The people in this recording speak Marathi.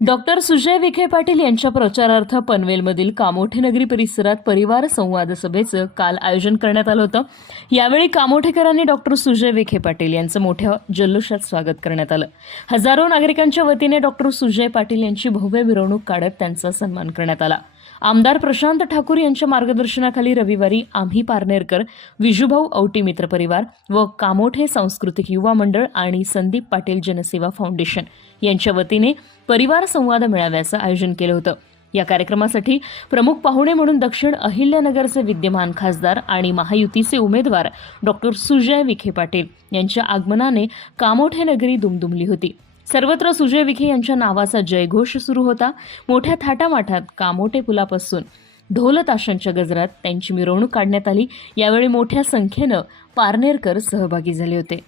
डॉक्टर सुजय विखे पाटील यांच्या प्रचारार्थ पनवेलमधील कामोठे नगरी परिसरात परिवार संवाद सभेचं काल आयोजन करण्यात आलं होतं। यावेळी कामोठेकरांनी डॉक्टर सुजय विखे पाटील यांचं मोठ्या जल्लोषात स्वागत करण्यात आलं। हजारो नागरिकांच्या वतीने डॉक्टर सुजय पाटील यांची भव्य मिरवणूक काढत त्यांचा सन्मान करण्यात आला। आमदार प्रशांत ठाकूर यांच्या मार्गदर्शनाखाली रविवारी आम्ही पारनेरकर, विजूभाऊ औटी मित्र परिवार व कामोठे सांस्कृतिक युवा मंडळ आणि संदीप पाटील जनसेवा फाउंडेशन यांच्या वतीने परिवार संवाद मेळाव्याचं आयोजन केलं होतं। या कार्यक्रमासाठी प्रमुख पाहुणे म्हणून दक्षिण अहिल्यानगरचे विद्यमान खासदार आणि महायुतीचे उमेदवार डॉक्टर सुजय विखे पाटील यांच्या आगमनाने कामोठे नगरी दुमदुमली होती। सर्वत्र सुजय विखे यांच्या नावाचा जयघोष सुरू होता। मोठ्या थाटामाटात कामोठे पुलापासून ढोल ताशांच्या गजरात त्यांची मिरवणूक काढण्यात आली। यावेळी मोठ्या संख्येनं पारनेरकर सहभागी झाले होते।